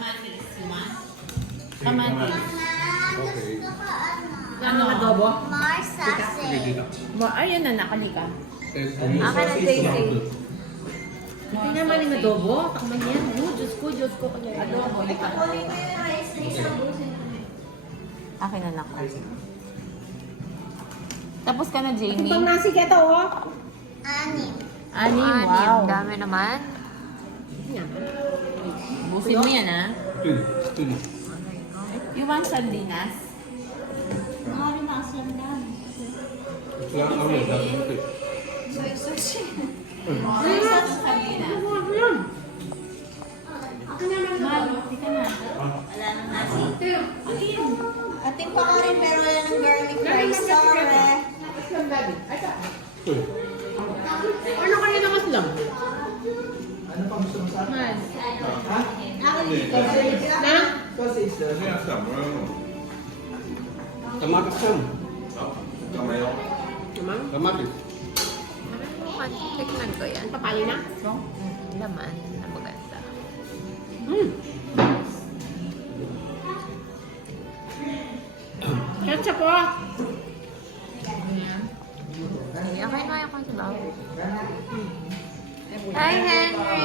Kamatis, Yuman. Kamatis. Okay. Ano? Adobo? More sausage. Ayun na, nakalika. Akin na, JC. Hindi naman yung adobo. Takman yan. Diyos ko. Adobo. Akin na nako. Tapos ka na, Jamie. Itong nasi keto, oh. Anim. Anim, wow. Dami naman. Busin mo yan, ha? Ito. You want sardinas? Mari na asam dami. Lang ano, dati. Soy sauce. Ano yung sardinas? Malo, di ka na. Wala nang nasi. Ating pa rin pero wala ng garlic rice. Sorry. Ito. Ano kayo namas lang? Man. Akin dito. Na? Kasi asam, ano? Kamatis yan. Kamayo. Naman? Kamatis. Tikman ko yan. Papali na? Laman na maganda. Ketchup, oh. Okay, kaya ko sa bago. Hi, Henry!